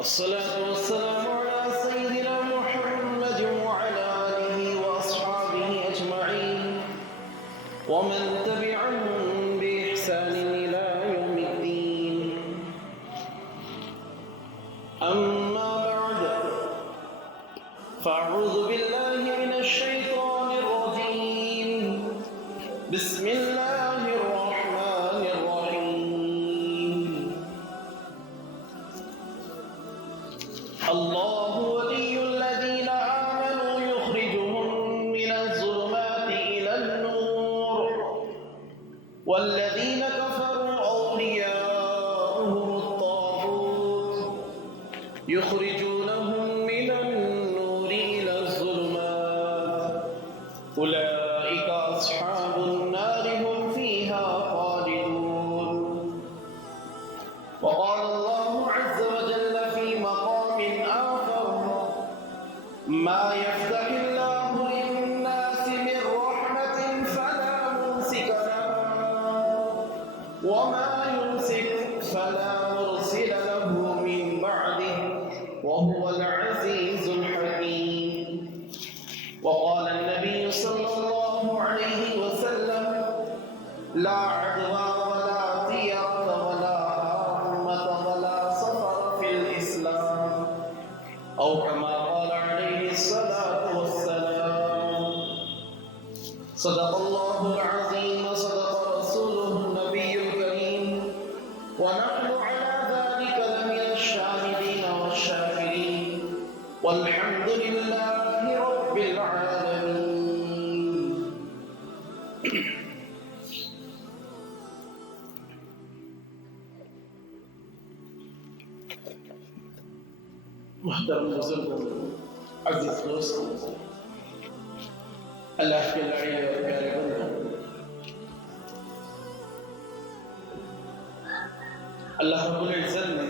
والصلاة والسلام على سيدنا محمد وعلى آله وأصحابه أجمعين ومن تبعهم بإحسان إلى يوم الدين. أما بعد فأعوذ بالله من الشيطان الرجيم. بسم الله الرحمن الرحيم. الله ولي الذين آمنوا يخرجهم من الظلمات إلى النور والذين كفروا أولياؤهم الطاغوت يخرجونهم من النور إلى الظلمات أولئك أصحاب النار هم فيها خالدون. وقال الله عز وجل في مقام آخر: ما يفتح الله للناس من رحمة فلا ممسك لها وما يمسك فلا مرسل له من بعده وهو العزيز الحكيم. وقال النبي صلى الله عليه وسلم: لا عدوى ولا طيرة ولا هامة ولا سفر في الإسلام، أو كما قال عليه الصلاة والسلام. صدق الله العظيم وصدق رسوله النبي الكريم، ونحن على ذلك لمن الشاهدين والشاكرين، والحمد لله رب العالمين. محترم بزرگوں، عزیز دوستوں، اللہ کے لاڈلے اور پیارے بندوں، اللہ رب العزت نے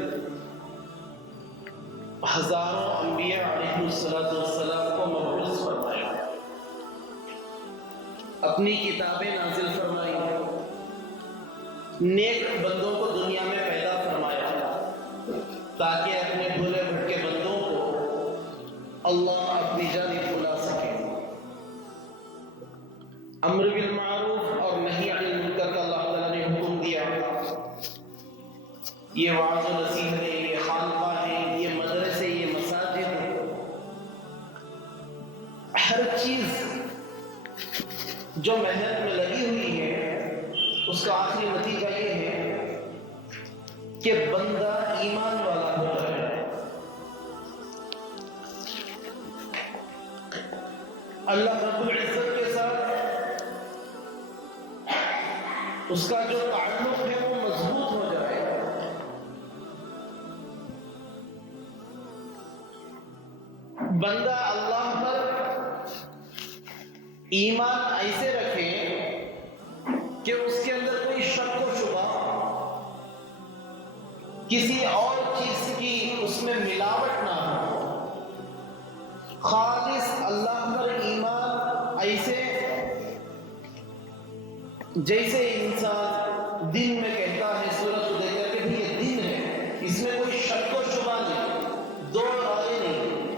ہزاروں انبیاء علیہ السلام کو مبعوث فرمایا، اپنی کتابیں نازل فرمائی، نیک بندوں کو دنیا میں پیدا فرمایا تاکہ اپنے بھولے بھٹکے بندوں کو اللہ اپنی جانب بلا سکے. امر بالمعروف اور نہی عن المنکر کا اللہ تعالیٰ نے حکم دیا. یہ وعظ و نصیحت ہے، یہ خانقاہ ہے، یہ مدرسے، یہ مساجد ہے، ہر چیز جو محنت میں لگی ہوئی ہے اس کا آخری نتیجہ یہ ہے کہ بندہ ایمان والا ہوتا ہے. اللہ رب العزت کے ساتھ اس کا جو تعلق ہے وہ مضبوط ہو جائے. بندہ اللہ پر ایمان ایسے رکھے کہ اس کے اندر کوئی شک و شبہ، کسی اور چیز کی اس میں ملاوٹ نہ ہو. خالص اللہ پر ایمان ایسے جیسے انسان دن میں کہتا ہے سورج کو دیکھ کر کہ یہ دن ہے، اس میں کوئی شک و شبہ نہیں، دو رائے نہیں،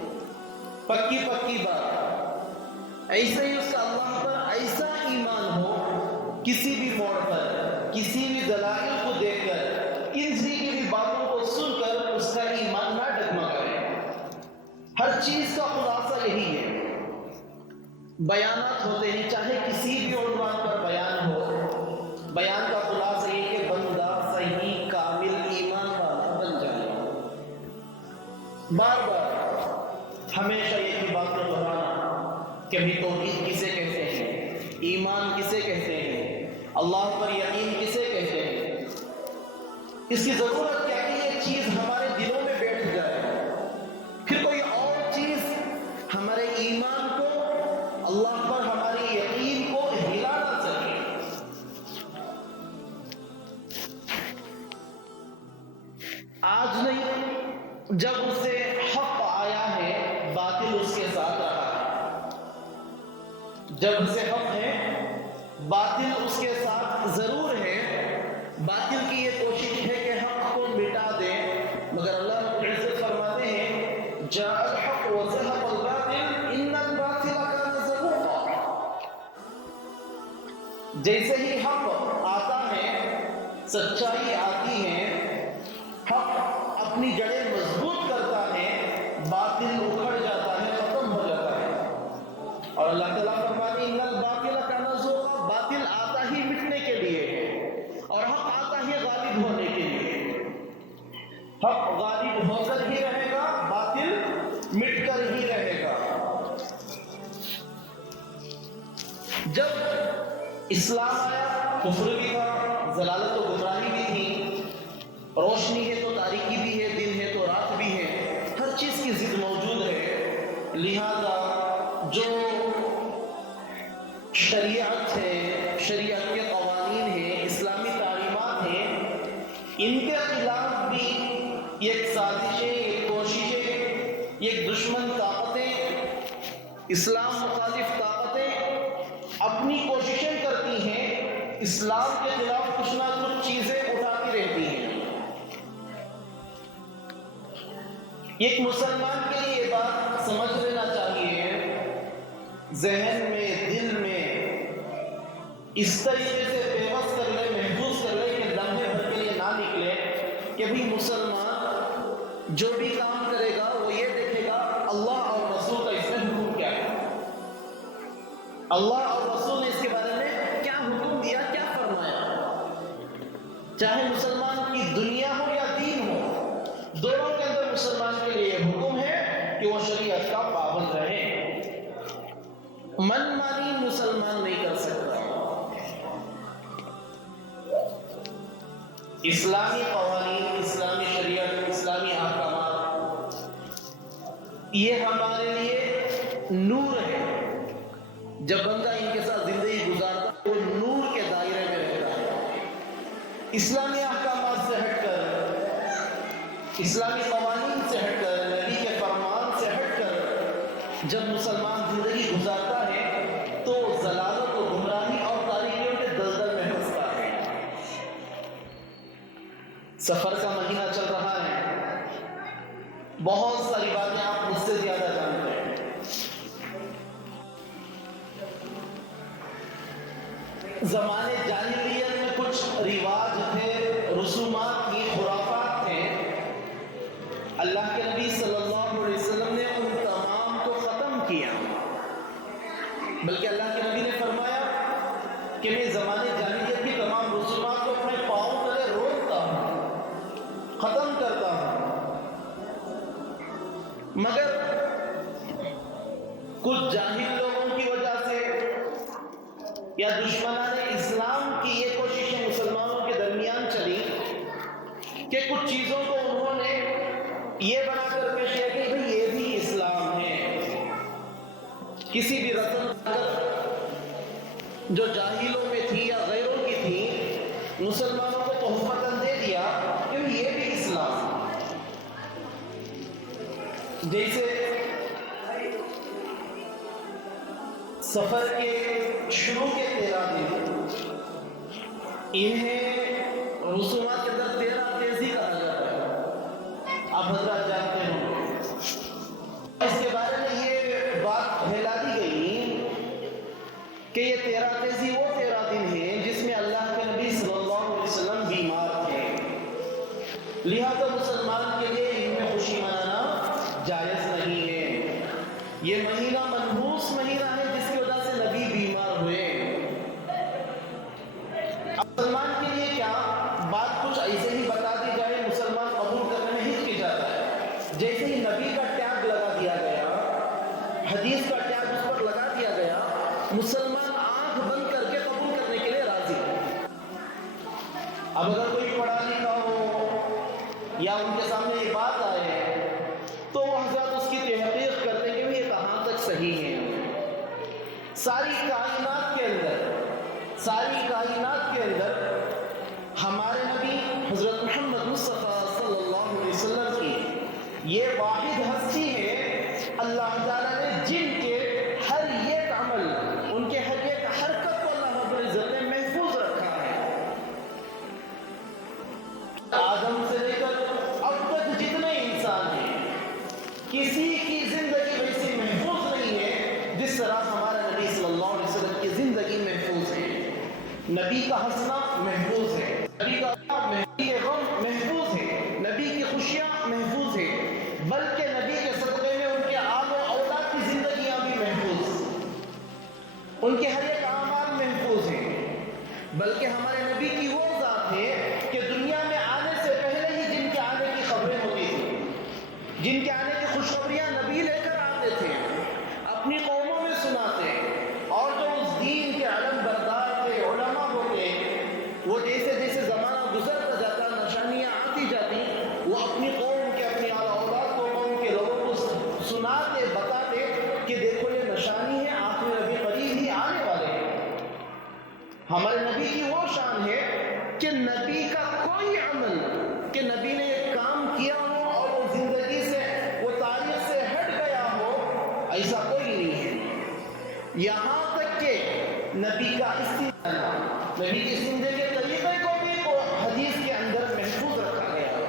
پکی پکی بات. ایسے ہی اس کا اللہ پر ایسا ایمان ہو، کسی بھی موڑ پر کسی بھی دلائل کو دیکھ کر کسی کی بھی باتوں کو سن کر اس کا ایمان نہ ڈگمگائے. ہر چیز کا خلاصہ یہی ہے. بیانات ہوتے ہیں، چاہے کسی بھی عنوان پر بیان ہو، بیان کا خلاصہ یہ کہ بندہ صحیح کامل ایمان والا بن جائے. بار بار ہمیشہ یہ بات کو دہرانا کہ بھی توحید کسے کہتے ہیں، ایمان کسے کہتے ہیں، اللہ پر یقین کسے کہتے ہیں. اس کی ضرورت کیا کہ یہ چیز ہمارے دلوں میں بیٹھ جائے، پھر کوئی اور چیز ہمارے ایمان کو، اللہ پر ہماری یقین کو ہلا نہ سکے. آج نہیں، جب اس سے حق آیا ہے باطل اس کے ساتھ رہا ہے. جب سے حق ہے باطل اس کے ساتھ ضرور ہے. باطل کی یہ کوشش ہے کہ حق کو مٹا دے، مگر اللہ رب العزت فرماتے جیسے ہی حق آتا ہے، سچائی آتی ہے، حق اپنی جڑیں مضبوط کرتا ہے، باطل اکھڑ جاتا ہے، ختم ہو جاتا ہے۔ اور اللہ تعالیٰ فرماتے ہیں ان الباطل کان زہوقا، باطل آتا ہی مٹنے کے لیے ہے اور حق آتا ہی غالب ہونے کے لیے۔ حق غالب ہو کر ہی رہے گا، باطل مٹ کر ہی رہے گا۔ جب اسلام آیا، کفر بھی تھا، ضلالت و گمراہی بھی تھی، روشنی ہے تو تاریکی بھی ہے، دن ہے تو رات بھی ہے، ہر چیز کی ضد موجود ہے۔ لہذا جو شریعت ہے، شریعت کے قوانین ہیں، اسلامی تعلیمات ہیں، ان کے خلاف بھی ایک سازشیں، ایک کوششیں، ایک دشمن طاقتیں، اسلام مخالف طاقتیں اپنی کوششیں کرتی ہیں، اسلام کے خلاف کچھ نہ کچھ چیزیں اٹھاتی رہتی ہیں۔ ایک مسلمان کے لیے یہ بات سمجھ لینا چاہیے، ذہن میں، دل میں اس طریقے سے پیوست کر لے، محفوظ کر لے کہ لمحے بھر کے لیے نہ نکلے کہ بھی مسلمان جو بھی کام کرے گا وہ یہ دیکھے گا اللہ اور رسول کا اس میں حکم کیا ہے، اللہ اور رسول نے اس کے بارے میں کیا حکم دیا، کیا فرمایا۔ چاہے مسلمان کی دنیا ہو یا دین ہو، دونوں کے اندر مسلمان کے لیے حکم ہے کہ وہ شریعت کا پابند رہے۔ من مانی مسلمان نہیں کر سکتا۔ اسلامی قوانین، اسلامی شریعت، اسلامی احکامات یہ ہمارے لیے نور ہے۔ جب بندہ ان کے ساتھ زندگی گزارتا ہے وہ نور کے دائرے میں رہتا ہے۔ اسلامی احکامات سے ہٹ کر، اسلامی قوانین سے ہٹ کر، نبی کے فرمان سے ہٹ کر جب مسلمان زندگی گزارتا ہے تو ضلالت و گمراہی اور تاریکیوں کے دلدل میں پھنستا ہے۔ سفر کا مہینہ چل رہا ہے، بہت ساری باتیں آپ مجھ سے زیادہ جانتے ہیں۔ زمانے جاہلیت میں کچھ رواج تھے، رسومات تھی، خرافات تھے، اللہ کے نبی صلی اللہ علیہ وسلم نے ان تمام کو ختم کیا۔ بلکہ اللہ کے نبی نے فرمایا کہ میں زمانے جاہلیت کی تمام رسومات کو اپنے پاؤں تلے روکتا ہوں، ختم کرتا ہوں۔ مگر کچھ جاہل لوگوں کی وجہ سے یا دشمنان اسلام کی یہ کوششیں مسلمانوں کے درمیان چلی کہ کچھ چیزوں کو انہوں نے یہ بنا کر پیش کیا کہ بھئی یہ بھی اسلام ہے۔ کسی بھی رسم جو جاہلوں میں تھی یا غیروں کی تھی، مسلمانوں کو تحفتاً دے دیا کہ یہ بھی اسلام ہے۔ جیسے سفر کے شروع کے 13 دن انہیں رسومات کے اندر 13 تیزی کہا جاتا ہے، آپ حضرات جانتے ہوں۔ اس کے بارے میں یہ بات پھیلا دی گئی کہ یہ 13 تیزی وہ 13 دن ہیں جس میں اللہ کے نبی صلی اللہ علیہ وسلم بیمار تھے، لہذا مسلمان کے لیے ان میں خوشی منانا جائز نہیں ہے۔ یہ مہینہ منحوس مہینہ ہے جس کی وجہ سے نبی بیمار ہوئے۔ مسلمان کے لیے کیا بات کچھ ایسے ہی بتا دی جائے، مسلمان قبول کرنے میں ہچک جاتا ہے۔ جیسے ہی نبی کا ٹیگ لگا دیا گیا، حدیث کا ٹیگ اس پر لگا دیا گیا، مسلمان آنکھ بند کر کے قبول کرنے کے لیے راضی۔ اب اگر کوئی پڑھا لکھا ہو یا ان کے سامنے یہ بات آئے تو وہ حضرات اس کی تحقیق کرتے ہیں کہ یہ کہاں تک صحیح ہے۔ ساری کائنات کے اندر ہمارے نبی حضرت محمد مصطفیٰ صلی اللہ علیہ وسلم کی یہ واحد ہستی ہے، اللہ تعالیٰ نے جن کے ہر ایک عمل، ان کے ہر ایک حرکت کو اللہ رب العزت نے محفوظ رکھا ہے۔ آدم سے لے کر اب تک جتنے انسان ہیں، کسی کی زندگی ویسی محفوظ نہیں ہے جس طرح ہمارے نبی صلی اللہ علیہ وسلم کی زندگی محفوظ ہے۔ نبی کا ہنسنا محفوظ ہے، نبی کا غم محفوظ ہے، نبی کی خوشیاں محفوظ ہے، بلکہ نبی کے صدقے میں ان کے آل و اولاد کی زندگیاں بھی محفوظ، ان کے ہر ایک اعمال محفوظ ہیں۔ بلکہ ہمارے نبی کی وہ ذات ہے کہ دنیا میں آنے سے پہلے ہی جن کے آنے کی خبریں ہوتی تھیں، جن کے آنے کی خوشخبریاں نبی لے کر آتے تھے، اپنی قوموں میں سناتے، اور جو اس دین کے علم بردار تھے، علماء ہوتے، وہ جیسے جیسے زمانہ گزرتا جاتا، نشانیاں آتی جاتی، وہ اپنی قوم کے، اپنی اعلی اولاد کو، قوم کے لوگوں کو سناتے، بتاتے کہ دیکھو یہ نشانی ہے، آخری نبی قریب ہی آنے والے ہیں۔ ہمارے نبی کی وہ شان ہے کہ نبی کا کوئی عمل، کہ نبی نے ایک کام کیا ہو اور وہ زندگی سے، وہ تاریخ سے ہٹ گیا ہو، ایسا کوئی نہیں ہے۔ یہاں تک کہ نبی کا استعمال، نبی کی زندگی کے طریقے کو بھی حدیث کے اندر محفوظ رکھا گیا ہے،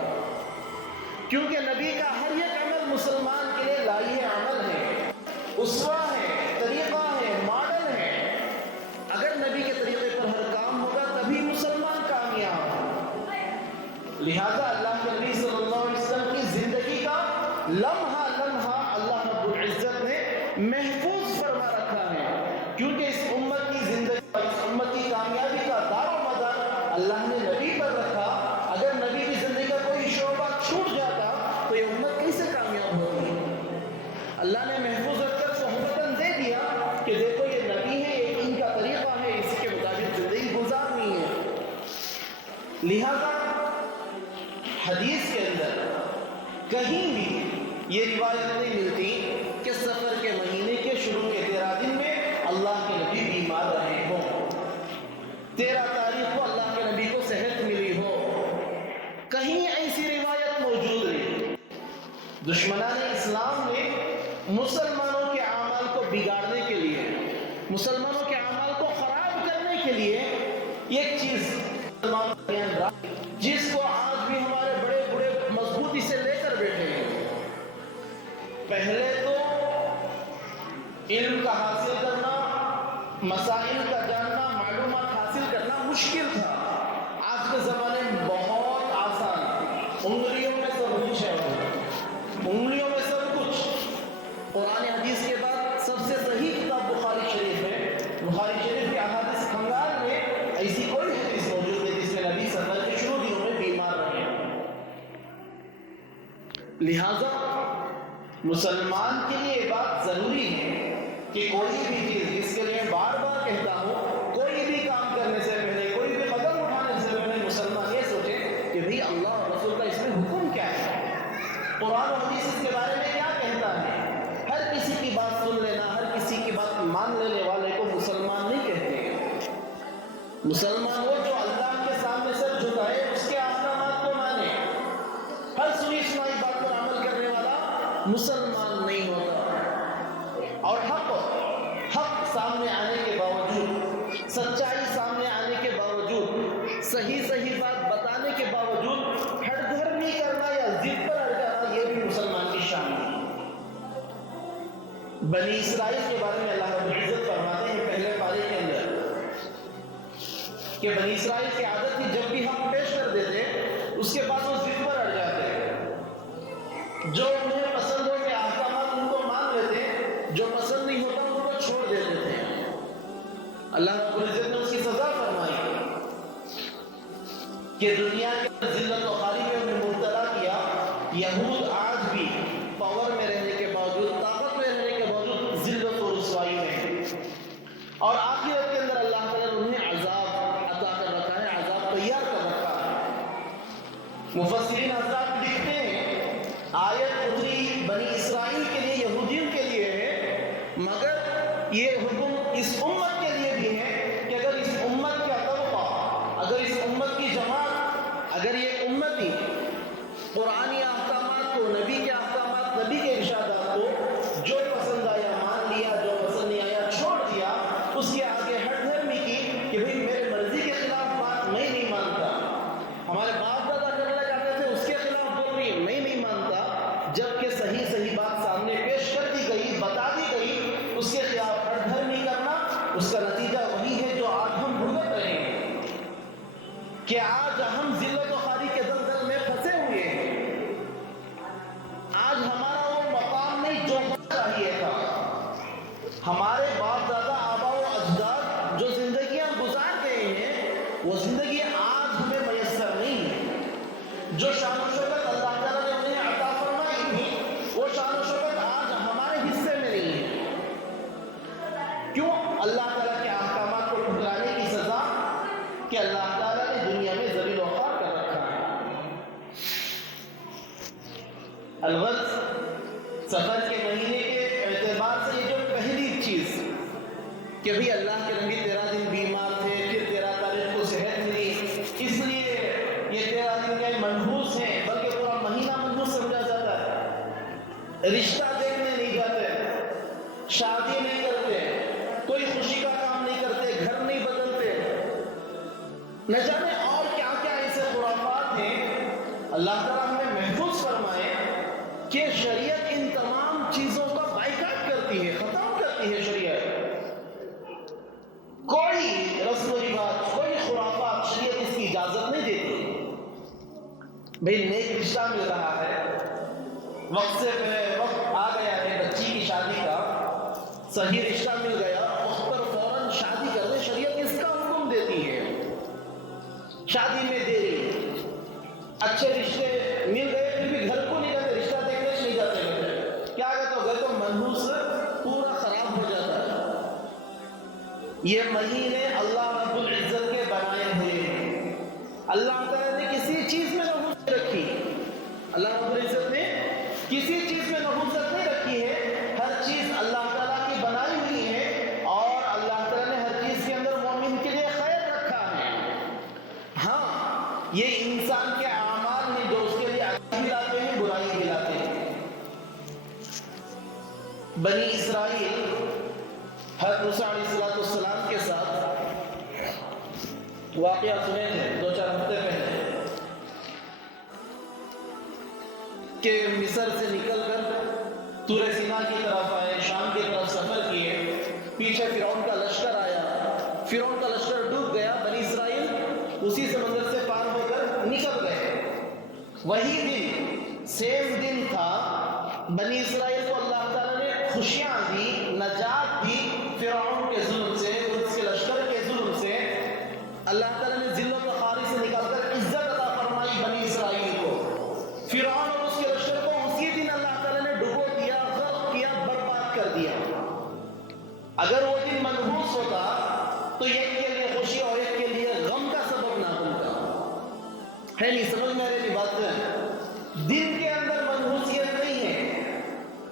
کیونکہ نبی کا ہر ایک عمل مسلمان کے لیے لائحہ عمل ہے، اسوہ ہے، طریقہ ہے، ماڈل ہے۔ اگر نبی کے طریقے پر ہر کام ہوگا تبھی مسلمان کامیاب ہے۔ لہذا اللہ کے نبی صلی اللہ علیہ وسلم کی زندگی کا لمحہ لمحہ اللہ رب العزت نے محفوظ فرما رکھا ہے، کیونکہ اس امت کی زندگی، اس امت کی کامیابی کا دار و مدار اللہ نے نبی پر رکھا۔ اگر نبی کی زندگی کا کوئی شعبہ چھوٹ جاتا تو یہ امت کیسے کامیاب ہوتی؟ اللہ نے محفوظ رکھ کر صحبتاً دے دیا کہ دیکھو یہ نبی ہے، یہ ان کا طریقہ ہے، اس کے مطابق زندگی گزارنی ہے۔ لہذا حدیث کے اندر کہیں بھی یہ روایت نہیں ملتی کہ سفر کے مہینے کے شروع کے 13 دن میں اللہ کے نبی بیمار رہے ہوں، 13 تاریخ کو اللہ کے نبی کو صحت ملی ہو، کہیں ایسی روایت موجود نہیں۔ دشمنان اسلام نے مسلمانوں کے اعمال کو بگاڑنے کے لیے، مسلمانوں کے اعمال کو خراب کرنے کے لیے ایک چیز جس کو آج بھی ہمارے بڑے بڑے مضبوطی سے لے کر بیٹھے ہیں۔ پہلے تو علم کا حاصل کرنا، مسائل کا جاننا، معلومات حاصل کرنا مشکل تھا، آج کے زمانے میں بہت آسان، انگلیوں میں سب کچھ ہے، انگلیوں میں سب کچھ۔ قرآن حدیث کے بعد سب سے صحیح کتاب بخاری شریف ہے، بخاری شریف کے احادیث خنگال میں ایسی کوئی حدیث موجود ہے جس میں نبی سفر کے شروع دنوں میں بیمار رہے۔ لہذا مسلمان کے لیے یہ بات ضروری ہے کہ کوئی بھی چیز، جس کے لیے بار بار کہتا ہوں، کوئی بھی کام کرنے سے پہلے، کوئی بھی قدم اٹھانے سے پہلے مسلمان یہ سوچے کہ بھئی اللہ اور رسول کا اس میں حکم کیا ہے، قرآن و حدیث اس کے بارے میں کیا کہتا ہے۔ ہر کسی کی بات سن لینا، ہر کسی کی بات مان لینے والے کو مسلمان نہیں کہتے۔ مسلمان وہ جو اللہ کے سامنے سر جھکائے، اس کے احکامات کو مانے، ہر سنی سنائی بات پر عمل کرنے والا مسلمان نہیں ہوتا۔ اور حق سامنے آنے کے باوجود، سچائی سامنے آنے کے باوجود، صحیح بات بتانے کے باوجود ہر دھرمی کرنا یا ضد پر اڑ جانا، یہ بھی مسلمان کی شان ہے۔ بنی اسرائیل کے بارے میں اللہ رب العزت فرماتے ہیں پہلے پارے کے اندر کہ بنی اسرائیل کی عادت تھی جب بھی حق پیش کر دیتے اس کے بعد وہ ضد پر اڑ جاتے، جو انہیں پسند ہو کے احکامات ان کو مان لیتے، جو پسند نہیں ہوتا ان کو چھوڑ دیتے تھے۔ اللہ رب العزت نے اس کی سزا فرمائی کہ دنیا کے ذلت و خواری میں انہیں مبتلا کیا۔ یہود آج بھی پاور میں رہنے کے باوجود، طاقت میں رہنے کے باوجود ذلت و رسوائی میں ہے، اور آخرت کے اندر اللہ تعالیٰ نے انہیں عذاب عطا کر رکھا ہے، عذاب تیار کر رکھا ہے۔ مفسرین حضرات لکھتے ہیں آیت اتری بنی اسرائیل کے لیے، یہودیوں کے لیے ہے، مگر یہ حکم اس امت کے لیے بھی ہے کہ اگر اس امت کا طبقہ، اگر اس امت کی جماعت، اگر یہ کہ آج ہم ذلت و خواری کے دلدل میں پھنسے ہوئے ہیں. آج ہمارا وہ مقام نہیں جو ہونا چاہیے تھا. ہمارے باپ دادا آبا و اجداد جو زندگیاں گزار گئے ہیں وہ زندگی آج ہمیں میسر نہیں ہے. جو شان و شوکت اللہ تعالیٰ نے انہیں عطا فرمائی تھی وہ شان و شوکت آج ہمارے حصے میں نہیں ہے. کیوں؟ اللہ تعالیٰ کے احکامات کو ٹھکرانے کی سزا کہ اللہ تعالیٰ نے دنیا میں ذلیل و خوار کر رکھا ہے. الغرض سفر کے مہینے کے اعتبار سے یہ جو پہلی چیز کہ بھی اللہ کے نبی 13 دن بیمار تھے، پھر 13 تاریخ کو صحت ملی، اس لیے یہ 13 دن کے منحوس ہیں، بلکہ پورا مہینہ منحوس سمجھا جاتا ہے. رشتہ دیکھنے نہیں جاتے، شادی نہیں کرتے، کوئی خوشی کا کام نہیں کرتے، گھر نہیں بدلتے، نہ جانے اور کیا کیا ایسے خرافات ہیں. اللہ تعالیٰ ہمیں محفوظ فرمائے کہ شریعت ان تمام چیزوں کا بائیکاٹ کرتی ہے، ختم کرتی ہے. شریعت کوئی رسم و رواج، کوئی خرافات شریعت اس کی اجازت نہیں دیتی. بھئی نیک رشتہ مل رہا ہے، وقت سے وقت آ گیا ہے بچی کی شادی کا، صحیح رشتہ مل گیا، اس پر فوراً شادی کر دے. شریعت اس کا حکم دیتی ہے. شادی میں دیری، اچھے رشتے مل گئے پھر بھی گھر کو نہیں جاتے، رشتہ دیکھنے سے نہیں جاتے. کیا کہتے ہو؟ گھر تو منحوس پورا خراب ہو جاتا ہے. یہ مہینے اللہ رب العزت کے بنائے ہوئے ہیں. اللہ تعالیٰ نے کسی چیز میں نحوست نہیں رکھی. اللہ رب العزت نے کسی چیز میں نحوست نہیں رکھی ہے. ہر چیز اللہ تعالیٰ کی بنائی ہوئی ہے اور اللہ تعالیٰ نے ہر چیز کے اندر مومن کے لیے خیر رکھا ہے. ہاں، یہ انسان کے اعمال ہیں جو اس کے لیے اچھی بھی لاتے ہیں، برائی بھی لاتے ہیں. بنی اسرائیل حضرت موسیٰ علیہ السلام کے ساتھ واقعہ سنے تھے 2-4 ہفتے پہلے کہ مصر سے نکل کر طور سینا کی طرف آئے، شام کی طرف سفر کیے، پیچھے فرعون کا لشکر آیا، فرعون کا لشکر ڈوب گیا، بنی اسرائیل اسی سمندر سے پار ہو کر نکل گئے. وہی دن، سیم دن تھا، بنی اسرائیل کو اللہ تعالیٰ نے خوشیاں دی، نجات دی فرعون کے ظلم سے، اس کے لشکر کے ظلم سے. اللہ تعالیٰ نے ذلت و خواری سے نکال کر عزت عطا فرمائی بنی اسرائیل کو. فرعون اور اس کے لشکر کو اسی دن اللہ تعالیٰ نے ڈبو دیا، غرق کیا، برباد کر دیا. اگر وہ دن منحوس ہوتا تو ایک کے لیے خوشی اور ایک کے لیے غم کا سبب نہ بنتا. ہے نہیں سمجھ میں میری بات ہے؟ دن کے اندر منحوسیت نہیں ہے،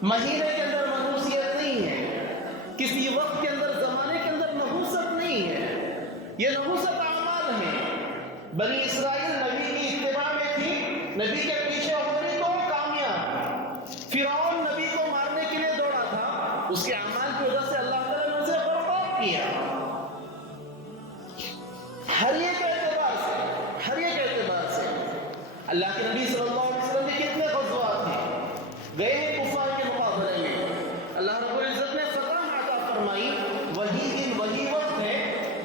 مہینے کے اندر منحوسیت نہیں ہے، کسی وقت کے اندر، زمانے کے اندر نحوست نہیں ہے. یہ نحوست اعمال ہیں. بنی اسرائیل نبی کی اتباع میں تھی، نبی کے پیچھے ہونے تو کامیاب. فرعون نبی کو مارنے کے لیے دوڑا تھا، اس کے اعمال کی وجہ سے اللہ تعالیٰ نے اسے برباد کیا. ہر ایک اعتبار سے، ہر ایک اعتبار سے اللہ کے نبی صلی اللہ علیہ وسلم کے کتنے غزوات ہیں، گئے ہیں کفار کے مقابلے میں، اللہ رب العزت نے فتح عطا فرمائی. وہی دن، وہی وقت ہے،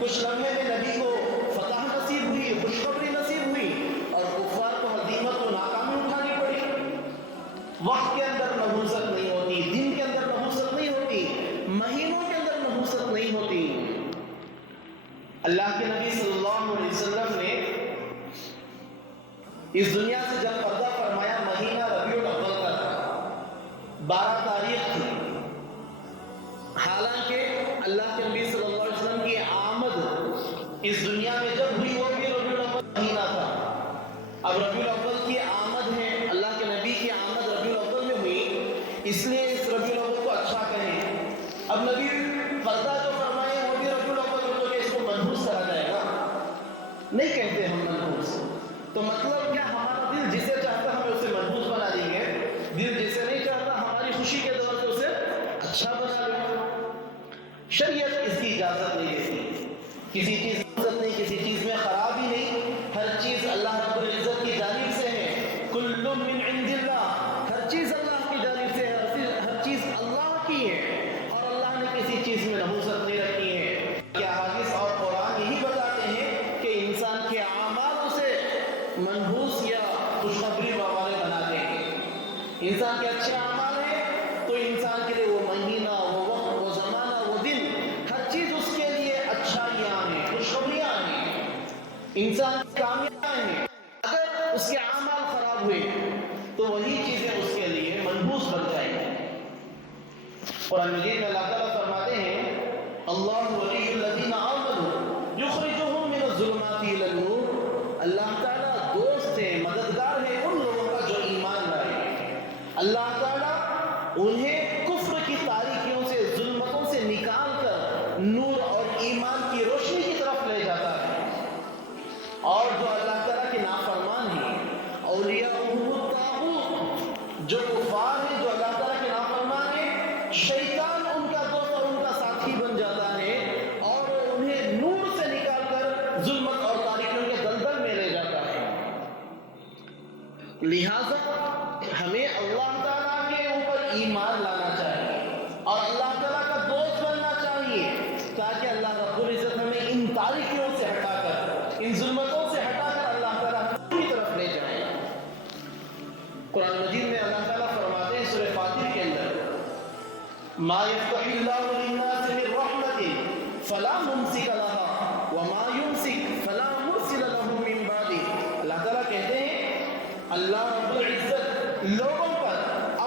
کچھ لمحے میں نبی کو فتح نصیب ہوئی، خوشخبری نصیب ہوئی اور کفار کو ہزیمت و ناکامی اٹھانی پڑی. وقت کے اندر نحوست نہیں ہوتی، دن کے اندر نحوست نہیں ہوتی، مہینوں کے اندر نحوست نہیں ہوتی. اللہ کے نبی صلی اللہ علیہ وسلم نے اس دنیا سے جب پردہ فرمایا، مہینہ ربیع الاول کا تھا، 12 تاریخ تھی. حالانکہ اللہ کے نبی صلی اللہ علیہ وسلم کی آمد اس دنیا میں جب ہوئی وہ بھی ربیع الاول مہینہ تھا. اب ربیع الاول کی آمد ہے، اللہ کے نبی کی آمد ربیع الاول میں ہوئی، اس لیے اس ربیع الاول کو اچھا کہیں. اب نبی پردہ جو فرمائے وہ بھی ربیع الاول میں، تو کہ اس کو منحوس کہا جائے گا؟ نہیں کہتے ہم منحوس. تو مطلب کیا؟ ہمارا دل جسے چاہتا ہمیں اسے منحوس بنا دیں گے، دل جسے نہیں چاہتا ہماری خوشی کے دور سے اسے اچھا بنا لیں گے. شریعت اس کی اجازت نہیں دیتی. کسی چیز کی اجازت نہیں، کسی چیز میں خرابی نہیں. ہر چیز اللہ رب العزت کی جانب سے ہے. کل من عند اللہ، ہر چیز اللہ کی جانب سے ہے، ہر چیز اللہ کی ہے اور اللہ نے کسی چیز میں نحوست نہیں رکھی ہے. کیا حدیث اور قرآن یہی بتاتے ہیں کہ انسان کے اعمال انسان کے اچھے اعمال ہیں تو انسان کے لیے وہ مہینہ، وہ وقت، وہ زمانہ، وہ دن، ہر چیز اس کے لیے اچھائیاں ہیں، خوشخبریاں ہیں، انسان کامیاب ہیں۔ اگر اس کے اعمال خراب ہوئے تو وہی چیزیں اس کے لیے منحوس بن جائیں گی۔ قرآن مجید میں اللہ تعالیٰ فرماتے ہیں اللہ ولی الذین آمنوا یخرجہم من الظلمات الی النور، اللہ تعالیٰ دوست ہے، مددگار ہے ان لوگوں کا جو ایمان لائے۔ اللہ تعالیٰ انہیں کفر کی تاریکیوں سے، ظلمتوں سے نکال کر نور اور ایمان کی روشنی کی طرف لے جاتا ہے۔ اور جو اللہ تعالیٰ کے نافرمان ہیں، اولیاءہم الطاغوت، جو کفار ہیں، جو اللہ تعالیٰ کے نافرمان ہیں، شیطان ان کا دوست اور ان کا ساتھی بن جاتا ہے اور انہیں نور سے نکال کر ظلمت اور تاریکیوں کے دلدل میں لے جاتا ہے۔ لہذا ہمیں اللہ تعالیٰ کے اوپر ایمان لانا چاہیے اور اللہ تعالیٰ کا دوست بننا چاہیے تاکہ اللہ رب العزت ہمیں ان تاریکیوں سے ہٹا کر، ان ظلمتوں سے ہٹا کر اللہ تعالیٰ کی طرف لے جائے۔ قرآن مجید میں اللہ تعالیٰ فرماتے ہیں سورہ فاتر کے اندر ما يفتح الله للناس من رحمة فلا ممسك لها وما يمسك فلا مرسل له من بعده۔ اللہ تعالیٰ کہتے ہیں اللہ رب العزت لوگوں پر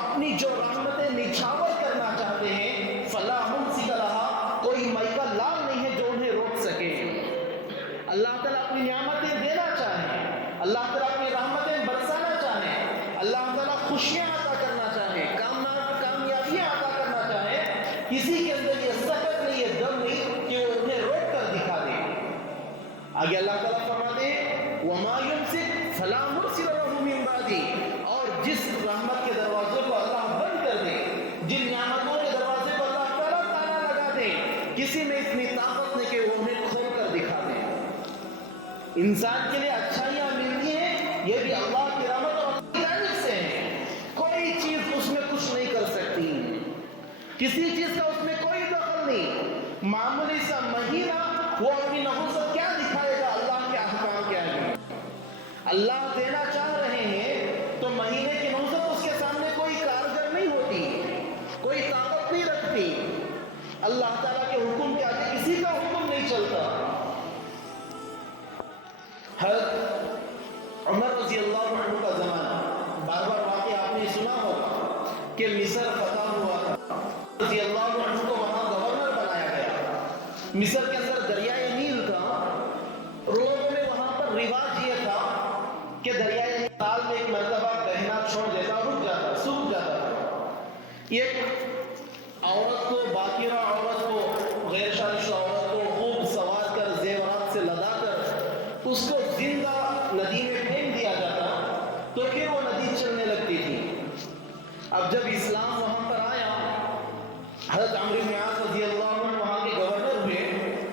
اپنی جو رحمتیں نچھاور کرنا چاہتے ہیں، فلا ممسک لها، کوئی مائکہ لال نہیں ہے جو انہیں روک سکے۔ اللہ تعالیٰ اپنی نعمتیں دینا چاہے، اللہ تعالیٰ اپنی رحمتیں برسانا چاہے، اللہ تعالیٰ خوشیاں عطا کرنا چاہے، کامیابیاں عطا کرنا چاہے، کسی کے اندر یہ سخت نہیں، یہ دم نہیں کہ وہ انہیں روک کر دکھا دے۔ آگے اللہ تعالیٰ فرماتے ہیں وَمَا يُمْسِكْ فَلَا مُرْسِلَ لَهُ مِن بَعْدِهِ، اور جس رحمت کے دروازوں کو اللہ بند کر دے، جن نعمتوں کے دروازے کو اللہ تعالیٰ تالا لگا دے، کسی میں اتنی طاقت نہیں کہ وہ انہیں کھول کر دکھا دے۔ انسان کے لیے اچھائیاں ملتی ہیں، یہ بھی اللہ کی رحمت اور اللہ کی جانب سے ہے، کوئی چیز اس میں کچھ نہیں کر سکتی، کسی چیز کا اس میں کوئی دخل نہیں۔ معمولی سا مہینہ وہ اپنی نحوست کیا دکھائے گا اللہ کے احکام کے آگے؟ اللہ دینا چاہ رہے ہیں تو مہینے کی نحوست اس کے سامنے کوئی کارگر نہیں ہوتی، کوئی طاقت نہیں رکھتی۔ اللہ تعالیٰ کے حکم کے آگے کسی کا حکم نہیں چلتا۔ حضرت عمر رضی اللہ عنہ کا زمانہ، بار بار واقعہ آپ نے سنا ہوگا کہ مصر فتح ہوا تھا، رضی اللہ عنہ کو وہاں گورنر بنایا گیا۔ مصر کے اندر دریائے نیل تھا، لوگوں میں وہاں پر رواج یہ تھا کہ دریائے نیل سال میں ایک مرتبہ بہنا چھوڑ دیتا، رک جاتا، سوکھ جاتا تھا۔ یہ عورت کو، باقیرہ عورت کو، غیر شادی شدہ عورت کو خوب سوار کر، زیورات سے لدا کر اس کو زندہ ندی میں پھینک دیا جاتا تو پھر وہ ندی چلنے لگتی تھی۔ اب جب اسلام وہاں پر آیا، حضرت عمرو بن عاص رضی اللہ عنہ وہاں کے گورنر ہوئے،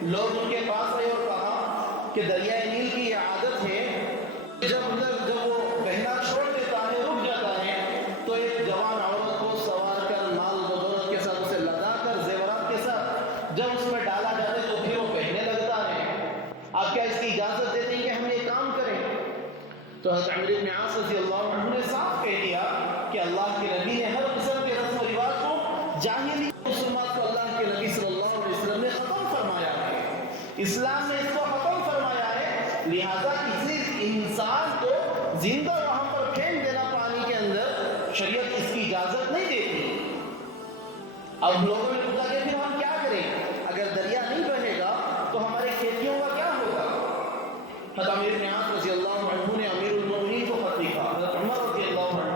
لوگ ان کے پاس آئے اور کہا کہ دریائے نیل کی یہ عادت ہے جب وہ بہنا چھوڑ دیتا ہے، رک جاتا ہے، تو ایک جوان عورت کو سوار کر، مال و دولت کے ساتھ، اسے لدا کر، زیورات کے ساتھ جب اس میں ڈالا جاتا ہے تو پھر وہ بہنے لگتا ہے۔ آپ کیا اس کی اجازت دیتے ہیں کہ ہم یہ کام کریں؟ تو حضرت عمرو بن عاص رضی اللہ عنہ نے صاف کہہ دیا کہ اللہ کے نبی نے ہر قسم کے رسم و رواج کو، جاہلی رسومات کو اللہ کے نبی صلی اللہ علیہ وسلم نے ختم فرمایا ہے، اسلام نے اس کو ختم فرمایا ہے۔ لہذا کسی انسان کو زندہ وہاں پر پھینک دینا پانی کے اندر، شریعت اس کی اجازت نہیں دیتی۔ اب لوگوں نے پوچھا کہ پھر ہم کیا کریں؟ اگر دریا نہیں بہے گا تو ہمارے کھیتیوں کا کیا ہوگا؟ حضرت عمرو بن عاص رضی اللہ عنہ نے امیر المومنین کو خط لکھا، حضرت عمر رضی اللہ عنہ،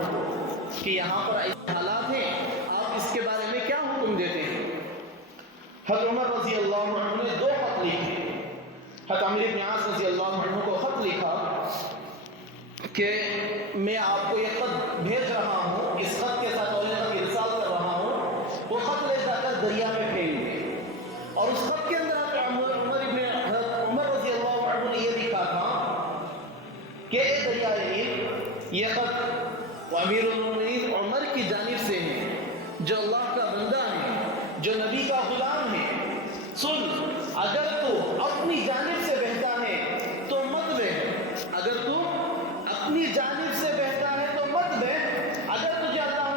کہ یہاں پر ایسے حالات ہیں، آپ اس کے بارے میں کیا حکم دیتے ہیں؟ حضرت عمر رضی اللہ عنہ نے 2 خط لکھے۔ حضرت عمرو بن عاص رضی اللہ عنہ کو خط لکھا کہ میں آپ کو یہ خط بھیج رہا ہوں، اس خط کے ساتھ اور خط ارسال کر رہا ہوں، وہ خط لے جا کر دریا میں پھینک دے۔ اور اس خط کے اندر حضرت عمر رضی اللہ عنہ نے یہ لکھا تھا کہ اے دریائے نیل، یہ خط امیر المومنین عمر کی جانب سے ہے، جو اللہ کا بندہ ہے، جو نبی کا غلام ہے۔ سن، اگر تو اپنی جانب سے بہتا ہے تو مت بہ، اگر تو اپنی جانب سے بہتا ہے تو مت بہ، اگر تجھے اللہ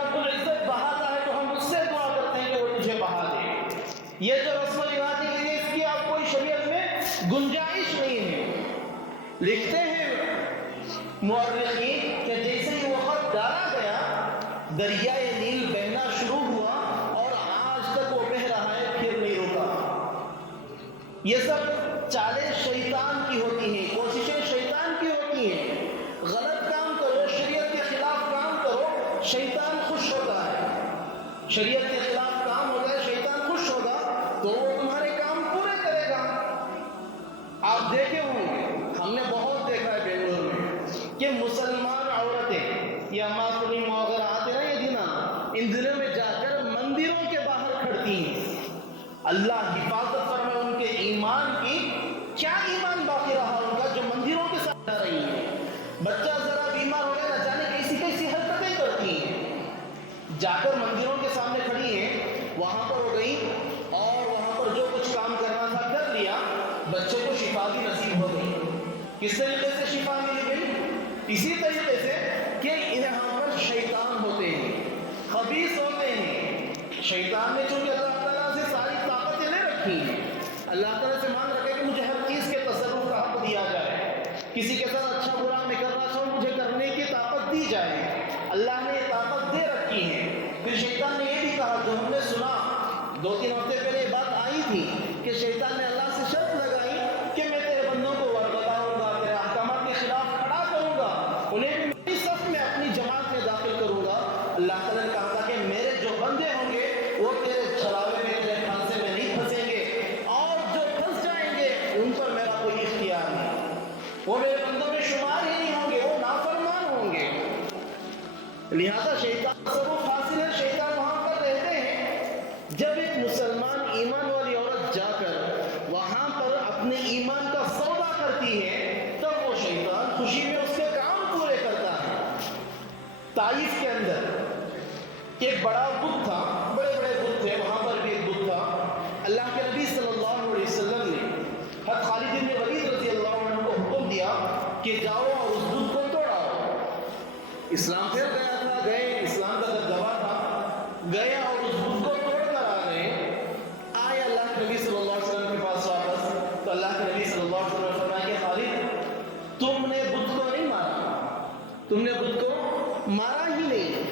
یہ جو رسم و رواج ہے اس کی آپ کوئی شریعت میں گنجائش نہیں ہے. لکھتے ہیں مورخین کہ جیسے ہی وہ خط ڈالا گیا دریائے نیل بہنا شروع ہوا اور آج تک وہ بہہ رہا ہے، پھر نہیں رکا. یہ سب چالیں شیطان کی ہوتی ہیں، کوششیں شیطان کی ہوتی ہیں. غلط کام کرو، شریعت کے خلاف کام کرو، شیطان خوش ہوتا ہے. شریعت کے خلاف کام ہو جائے شیطان خوش ہوگا تو وہ تمہارے کام پورے کرے گا. آپ دیکھے ہوں گے، ہم نے بہت دیکھا ہے بنگلور میں کہ مسلمان عورتیں یا ماتمی وغیرہ آتے نا یہ دن ان دنوں میں جا کر مندروں کے باہر کھڑتی ہیں. اللہ حفاظت فرمائے ان کے ایمان کی. کیا ایمان باقی رہا ان کا جو مندروں کے ساتھ جا رہی ہے. بچہ ذرا بیمار ہو گیا نہ جانے کیسی کیسی حرکتیں کرتی ہیں. جا کر مندروں کے سامنے کھڑی ہیں، وہاں پر ہو گئی اور وہاں پر جو کچھ کام کرنا تھا کر لیا. بچے کو شفا بھی نصیب ہو گئی. کس طریقے سے شفا مل گئی؟ اسی طریقے سے کہ یہاں پر شیطان ہوتے ہیں، خبیث ہوتے ہیں. شیطان نے چونکہ اللہ تعالیٰ سے ساری طاقتیں لے رکھی ہیں، اللہ تعالیٰ سے مانگ رکھے کہ مجھے ہر چیز کے تصرف کا حق دیا جائے. کسی کے ساتھ اچھا برا میں کرنا چاہوں مجھے کرنے کی طاقت دی جائے. اللہ نے یہ طاقت دے رکھی ہے. پھر شیطان نے یہ بھی کہا جو ہم نے سنا 2-3 ہفتے پہلے یہ بات آئی تھی کہ شیطان نے اللہ سے شرط لگائی کہ میں تیرے بندوں کو ورگلاؤں گا، تیرے احکامات کے خلاف کھڑا کروں گا، انہیں بھی میری صف میں اپنی جماعت میں داخل کروں گا. اللہ تعالیٰ نے کہا تھا کہ میرے جو بندے ہوں گے وہ تیرے چھلاوے میں تیرے پھانسے میں نہیں پھنسیں گے، اور جو پھنس جائیں گے ان پر میرا کوئی اختیار نہیں. وہ میرے بندوں میں شمار ہی نہیں ہوں گے، وہ نافرمان ہوں گے. لہذا شیطان تصرف حاصل ہے، شیطان وہاں پر رہتے ہیں. جب ایک مسلمان ایمان والی عورت جا کر وہاں پر اپنے ایمان کا سودا کرتی ہے تب وہ شیطان خوشی میں اس کے کام پورے کرتا ہے. طائف کے اندر ایک بڑا بت تھا، بڑے بڑے بت تھے، وہاں پر بھی ایک بت تھا. اللہ کے نبی صلی اللہ علیہ وسلم نے حضرت خالد بن ولید رضی اللہ عنہ کو حکم دیا کہ جاؤ اور اس بت کو توڑاؤ. اسلام پھر گیا تھا، گئے، اسلام کا دبدبا تھا، گئے اور اس بت کو توڑ کر آ گئے. آئے اللہ کے نبی صلی اللہ علیہ وسلم کے پاس واپس تو اللہ کے نبی صلی اللہ علیہ وسلم نے فرمایا کہ خالد تم نے بت کو نہیں مارا، تم نے بت کو مارا ہی نہیں.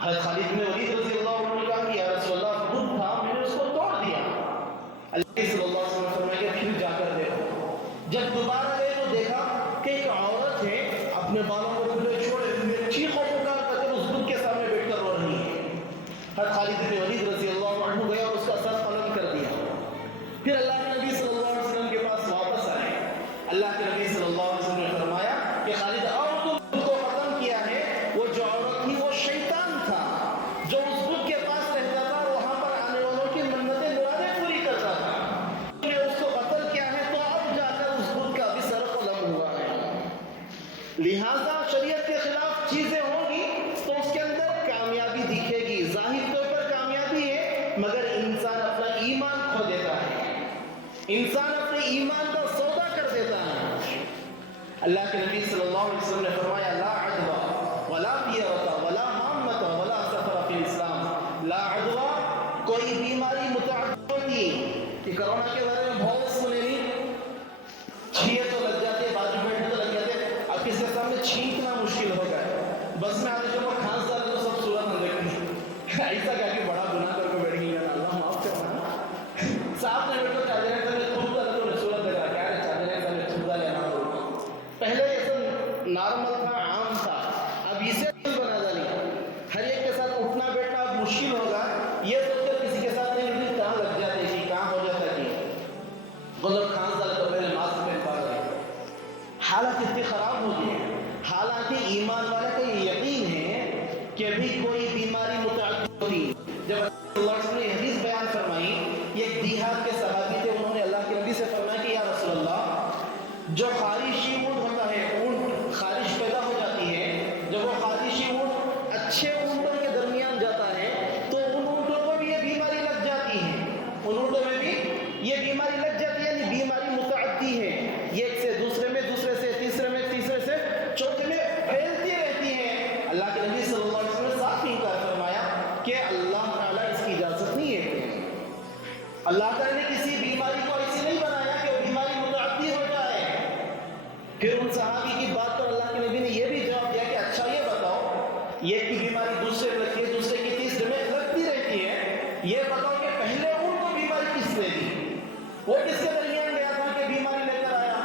حضرت خالد بن ولید رضی اللہ عنہ نے کہا کہ یا رسول اللہ بت تھا میں نے اس کو توڑ دیا. اللہ صلی اللہ علیہ وسلم نے فرمایا کہ پھر جا کر دیکھو. جب دوبارہ گئے تو دیکھا کہ ایک عورت ہے اپنے بالوں کو کھلے چھوڑے ہوئے چیخ و پکار کر کے اس بت کے سامنے بیٹھ کر رو رہی ہے. حضرت خالد بن ولید رضی اللہ عنہ گیا اور اس کا سر قلم کر دیا. پھر اللہ کے نبی صلی اللہ علیہ وسلم کے پاس واپس آئے. اللہ کے نبی صلی اللہ علیہ وسلم نے فرمایا کہ خالد اور تم بت کو ختم کیا ہے. وہ جو عورت تھی وہ شیطان تھا جو اس بت کے پاس رہتا تھا اور وہاں پر آنے والوں کی منتیں مرادیں پوری کرتا تھا. نے اس کو قتل کیا ہے تو اب جا کر اس بت کا بھی سر قلم ہوا ہے. لہذا شریعت کے خلاف چیزیں ہوں گی تو اس کے اندر کامیابی دکھے گی، ظاہر طور پر کامیابی ہے، مگر انسان اپنا ایمان کھو دیتا ہے، انسان اپنے ایمان کا سودا کر دیتا ہے. اللہ کے نبی صلی اللہ علیہ وسلم نے فرمایا لا عدوى ولا فیرۃ ولا حامۃ ولا سفر فی الاسلام. لا عدوى کوئی بیماری متعدی ہوتی کہ کرونا کے بارے میں بہت سنے نہیں، چھیے تو لگ جاتے، بازو بیٹھنے تو لگ جاتے، اب کسی کے سامنے چھینکنا مشکل ہو گیا. بس میں آتے جب وہ کھانس ڈالے تو سب صورت نہ دیکھتی ایسا کیا کہ بڑا گناہ کر کے بیٹھ گئی ہے اللہ معاف کرنا. صاحب نے بیٹھو چاہتے ہیں تمہیں تھوک ڈالے تو صورت لگا کیا ہے چاہتے ہیں تمہیں تھوک ڈالے نہ ہو. پہلے یہ سب نارمل تھا، عام تھا، اب اسے بنا ڈالی. ہر ایک کے ساتھ اٹھنا بیٹھنا اب مشکل ہوگا. یہ سوچ کر کسی کے ساتھ نہیں اٹھتی کہاں لگ جاتے جی کہاں ہو جاتا جی مطلب کھانس ڈالے تو پہلے ماسک پہن پا رہے. حالت اتنی خراب ہوتی ہے. حالانکہ ایمان والے کا یہ یقین ہے کہ ابھی کوئی بیماری متعدد ہوتی. جب اللہ علیہ وسلم نے حدیث بیان فرمائی، ایک دیہات کے صحابی تھے، انہوں نے اللہ کے نبی سے فرمایا کہ یا رسول اللہ جو خارشی اونٹ ہوتا ہے، اونٹ خارش پیدا ہو جاتی ہے، جب وہ خارشی اونٹ اچھے اونٹوں کے درمیان جاتا ہے تو ان اونٹوں کو بھی یہ بیماری لگ جاتی ہے، ان اونٹوں میں بھی یہ بیماری لگ جاتی ہے. یعنی بیماری متعدی ہے، یہ ایک سے دوسرے میں، دوسرے سے تیسرے میں، تیسرے سے چوتھے میں پھیلتی رہتی ہے. اللہ کے نبی صلی اللہ علیہ وسلم نے صاف انکار فرمایا کہ اللہ تعالیٰ اس کی اجازت نہیں ہے. پھر ان صحابی کی بات پر اللہ کے نبی نے یہ بھی جواب دیا کہ اچھا یہ بتاؤ، یہ کی بیماری دوسرے کو لگتی ہے، دوسرے کی تیسرے میں لگتی رہتی ہے، یہ بتاؤ کہ پہلے ان کو بیماری کس نے دی؟ وہ کس کے درمیان گیا تھا کہ بیماری لے کر آیا؟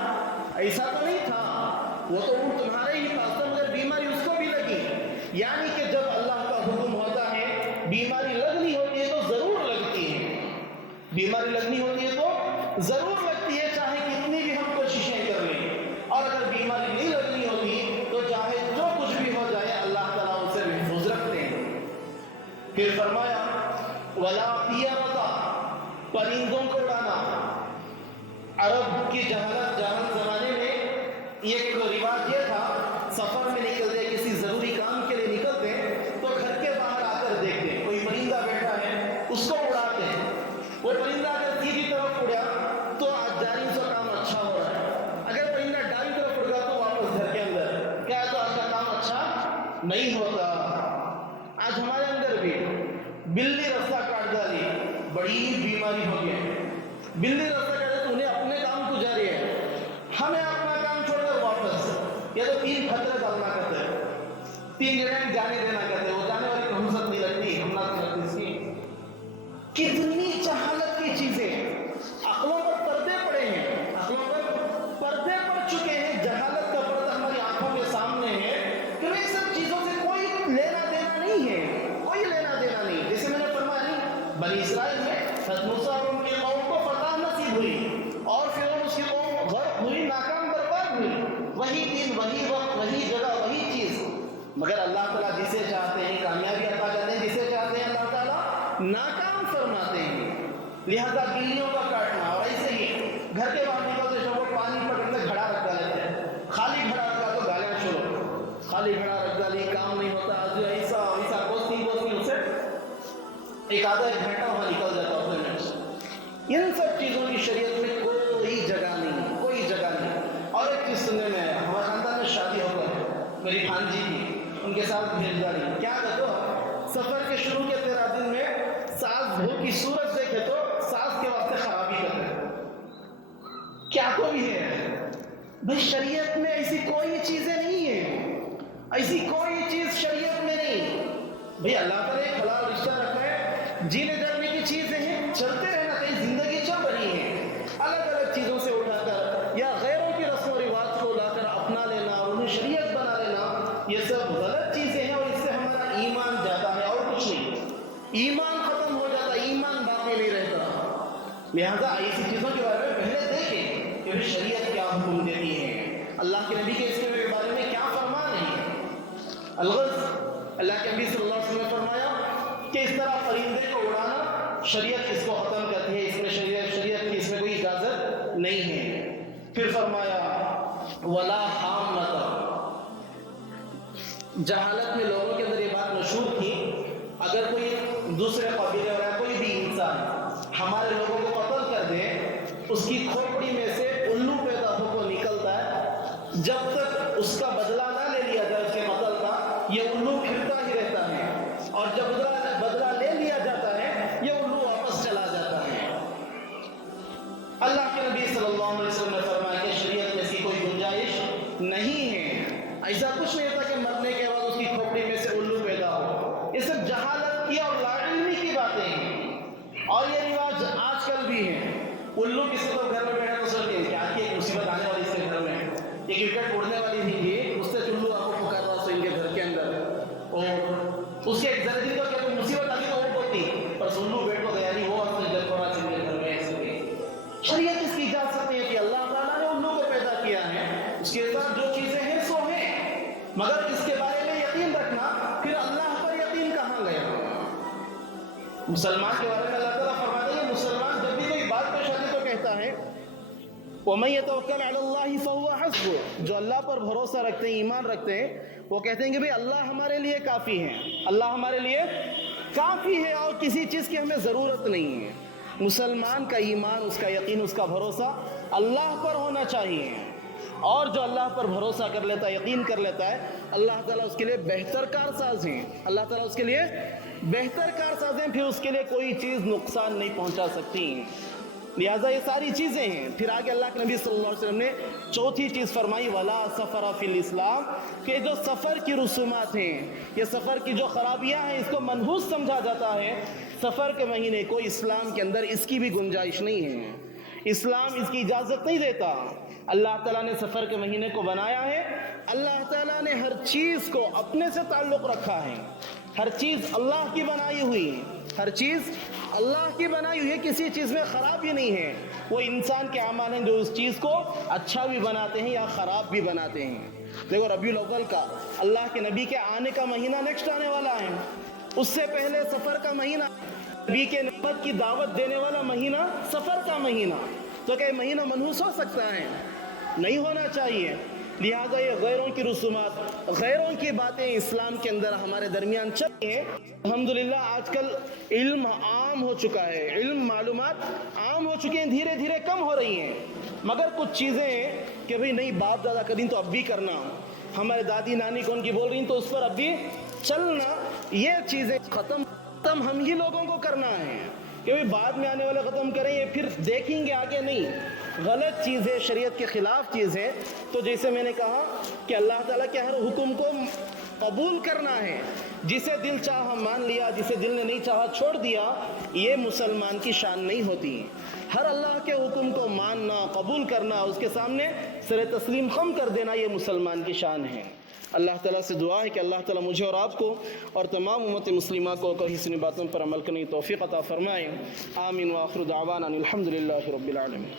ایسا تو نہیں تھا، وہ تو اونٹ تمہارے ہی پاس تھا مگر بیماری اس کو بھی لگی۔ یعنی کہ جب اللہ کا حکم ہوتا ہے بیماری لگنی ہوتی ہے تو ضرور لگتی ہے، بیماری لگنی ہوتی ہے تو ضرور لگتی ہے، چاہے کتنی بھی ہم کوششیں کر لیں۔ اور اگر بیماری نہیں لگنی ہوتی تو چاہے جو کچھ بھی ہو جائے اللہ تعالیٰ اسے محفوظ رکھتے ہیں۔ پھر فرمایا وَلَا طِيَرَةَ، پرندوں کو اڑانا۔ عرب کی جہالت جاہل زمانے میں ایک رواج یہ تھا، سفر میں نکلتے کسی ضروری کام کے لیے نکلتے تو گھر کے باہر آ کر دیکھتے کوئی پرندہ بیٹھا ہے اس کو اڑاتے ہیں، وہ پرندہ اگر سیدھی طرف اڑا تو آج جاری سے کام اچھا ہو رہا ہے، اگر پرندہ ڈائی طرف اڑ گیا تو واپس گھر کے اندر کیا ہے تو آج کا کام اچھا نہیں ہوتا۔ آج ہمارے اندر بھی بلی رستہ کاٹ ڈالی، بڑی بیماری ہو گئی، بلی رستہ کاٹ تو انہیں اپنے کام کو جاری ہے، ہمیں اپنا کام چھوڑ کر واپس یا تو 3 خطرے ڈالنا کرتے ہیں، 3 جگہ جانے دینا کرتے ہیں، وہ جانے والی کو حسد نہیں لگتی، ہم نہ لگتی اس کی۔ کتنی جہالت کی چیزیں عقلوں پر پردے پڑے ہیں، عقلوں پر پردے پڑ چکے ہیں، جہالت کا پردہ ہماری آنکھوں کے سامنے ہے کہ ان سب چیزوں سے کوئی لینا دینا نہیں ہے، کوئی لینا دینا نہیں۔ جیسے میں نے فرمایا نہیں، بنی اسرائیل میں حضرت موسیٰ اور ان کی قوم کو فتح نصیب ہوئی اور پھر اس کی قوم غرق ہوئی، ناکام برباد ہوئی، وہی دن وہی وقت وہی جگہ وہی چیز، مگر اللہ تعالیٰ جسے چاہتے ہیں کامیابی عطا کرتے ہیں، جسے چاہتے ہیں اللہ تعالیٰ ناکام فرماتے ہیں۔ لہذا بلیوں کا کاٹنا، اور ایسے ہی گھر کے باہر نکلتے جب وہ پانی پکڑنے گھڑا رکھ لیتے ہیں، خالی گھڑا رکھا تو گالیاں شروع، خالی گھڑا رکھ ڈالی کام نہیں ہوتا، جو ایسا ویسا کوستی اسے ایک آدھا 1 گھنٹہ وہاں نکل جاتا اپنے منٹ سے۔ ان سب چیزوں کی شریعت میں کوئی جگہ نہیں، کوئی جگہ نہیں۔ اور ایک چیز سننے میں آیا، ہمارے خاندان میں شادی ہو گئی، میری بھانجی کی، ان کے ساتھ بھیجداری کیا کہتے ہو، سفر کے شروع کے 13 دن میں ساس بہو کی صورت دیکھے تو ساس کے واسطے خرابی کرتے ہیں، کیا کو بھی ہے بھائی، شریعت میں ایسی کوئی چیزیں نہیں ہیں، ایسی کوئی چیز شریعت میں نہیں بھائی۔ اللہ تعالیٰ ایک حلال رشتہ رکھا ہے، جینے جانے کی چیزیں ہیں، چلتے رہنا، کہیں زندگی چل رہی ہے، الگ الگ چیزوں سے اٹھا کر یا غیروں کی رسم و رواج کو لا کر اپنا لینا اور انہیں شریعت بنا لینا، یہ سب غلط چیزیں ہیں اور اس سے ہمارا ایمان جاتا ہے اور کچھ نہیں، ایمان ختم ہو جاتا، ایمان باقی نہیں رہتا۔ لہذا ایسی چیزوں کے بارے میں پہلے دیکھیں کہ شریعت کیا حکم دیتی ہے، اللہ کے نبی کے اس کے بارے میں کیا فرمان ہے۔ الغرض، اللہ کے نبی صلی اللہ علیہ وسلم نے فرمایا کہ اس طرح پرندے کو اڑانا شریعت اس کو ختم کرتی ہے، اس میں شریعت کی اس میں کوئی اجازت نہیں ہے۔ پھر فرمایا ولا حامۃ، جہالت میں لوگوں کے اندر یہ بات مشہور تھی، اگر کوئی دوسرے قبیلے والا کوئی بھی انسان ہمارے لوگوں کو قتل کر دے، اس کی کھوپڑی میں سے الو پیدا ہو کو نکلتا ہے، جب تک اس کا بدلہ نہ لے لیا جائے اس کے قتل کا، یہ الو پھرتا ہی رہتا ہے، اور جب بدلہ لے لیا جاتا ہے یہ الو واپس چلا جاتا ہے۔ اللہ کے نبی صلی اللہ علیہ وسلم نے فرمایا کہ شریعت میں اس کی کوئی گنجائش نہیں ہے، ایسا کچھ نہیں ہوتا کہ مرنے کے بعد اس کی کھوپڑی میں سے الو پیدا ہو، یہ سب جہالت کی اور لاعلمی کی باتیں ہیں، اور یہ رواج آج کل بھی ہے۔ الو کسی کو گھر میں بیٹھا تو سوچتے ہیں کیا ایک مصیبت آنے والی اس کے گھر میں، یہ کرکٹ اڑنے والی تھی، اس سے الو آپ کو پکار رہا ان کے گھر کے اندر، اور اس کے ایک ذرے دن تو کیا کوئی مصیبت آتی تو وہ ہوتی، پر الو بیٹھ کو گیا نہیں، وہ اپنے گھر کو ان کے گھر میں ایسے بھی۔ شریعت اس کی اجازت نہیں ہے کہ اللہ تعالیٰ نے الو کو پیدا کیا ہے، اس کے ساتھ جو چیزیں ہیں سو ہیں، مگر اس کے بارے میں یقین رکھنا، پھر اللہ پر یقین کہاں گیا۔ مسلمان کے بارے میں اللہ تعالیٰ فرماتے ہیں، مسلمان جب بھی کوئی بات پیش آتی تو کہتا ہے وَمَن يَتَوَكَّلْ عَلَى اللَّهِ فَهُوَ حَسْبُهُ، جو اللہ پر بھروسہ رکھتے ہیں، ایمان رکھتے ہیں، وہ کہتے ہیں کہ بھئی اللہ ہمارے لیے کافی ہے، اللہ ہمارے لیے کافی ہے اور کسی چیز کی ہمیں ضرورت نہیں ہے۔ مسلمان کا ایمان، اس کا یقین، اس کا بھروسہ اللہ پر ہونا چاہیے، اور جو اللہ پر بھروسہ کر لیتا ہے، یقین کر لیتا ہے، اللہ تعالیٰ اس کے لیے بہتر کارساز ہیں، اللہ تعالیٰ اس کے لیے بہتر کارساز ہیں، پھر اس کے لیے کوئی چیز نقصان نہیں پہنچا سکتی۔ لہٰذا یہ ساری چیزیں ہیں. پھر آگے اللہ کے نبی صلی اللہ علیہ وسلم نے چوتھی چیز فرمائی وَلَا سَفَرَ فِي الْإِسْلام، کہ جو سفر کی رسومات ہیں، یہ سفر کی جو خرابیاں ہیں، اس کو منحوس سمجھا جاتا ہے. سفر کے مہینے کو اسلام کے اندر اس کی بھی گنجائش نہیں ہے، اسلام اس کی اجازت نہیں دیتا. اللہ تعالیٰ نے سفر کے مہینے کو بنایا ہے. اللہ تعالیٰ نے ہر چیز کو اپنے سے تعلق رکھا ہے. ہر چیز اللہ کی بنائی ہوئی ہے، ہر چیز اللہ کی بنائی ہوئی ہے، کسی چیز میں خرابی نہیں ہے. وہ انسان کے اعمال ہیں جو اس چیز کو اچھا بھی بناتے ہیں یا خراب بھی بناتے ہیں. دیکھو ربیع الاول کا اللہ کے نبی کے آنے کا مہینہ نیکسٹ آنے والا ہے، اس سے پہلے سفر کا مہینہ، نبی کے نعمت کی دعوت دینے والا مہینہ سفر کا مہینہ. تو کہ مہینہ منحوس ہو سکتا ہے؟ نہیں ہونا چاہیے. لہٰذا یہ غیروں کی رسومات، غیروں کی باتیں اسلام کے اندر ہمارے درمیان چل رہی ہیں. الحمدللہ آج کل علم عام ہو چکا ہے، علم معلومات عام ہو چکی ہیں، دھیرے دھیرے کم ہو رہی ہیں. مگر کچھ چیزیں ہیں کہ بھئی نہیں باپ دادا کدیں تو اب بھی کرنا، ہمارے دادی نانی کون کی بول رہی ہیں تو اس پر اب بھی چلنا، یہ چیزیں ختم ہم ہی لوگوں کو کرنا ہے. کہ بھئی بعد میں آنے والے ختم کریں، یہ پھر دیکھیں گے آگے نہیں. غلط چیز ہے، شریعت کے خلاف چیز ہے. تو جیسے میں نے کہا کہ اللہ تعالیٰ کے ہر حکم کو قبول کرنا ہے، جسے دل چاہا مان لیا، جسے دل نے نہیں چاہا چھوڑ دیا، یہ مسلمان کی شان نہیں ہوتی. ہر اللہ کے حکم کو ماننا، قبول کرنا، اس کے سامنے سر تسلیم خم کر دینا، یہ مسلمان کی شان ہے. اللہ تعالیٰ سے دعا ہے کہ اللہ تعالیٰ مجھے اور آپ کو اور تمام امت مسلمہ کو کہیں سنی باتوں پر عمل کرنے کی توفیق عطا فرمائے. آمین. وآخر دعوانا الحمدللہ رب العالمین.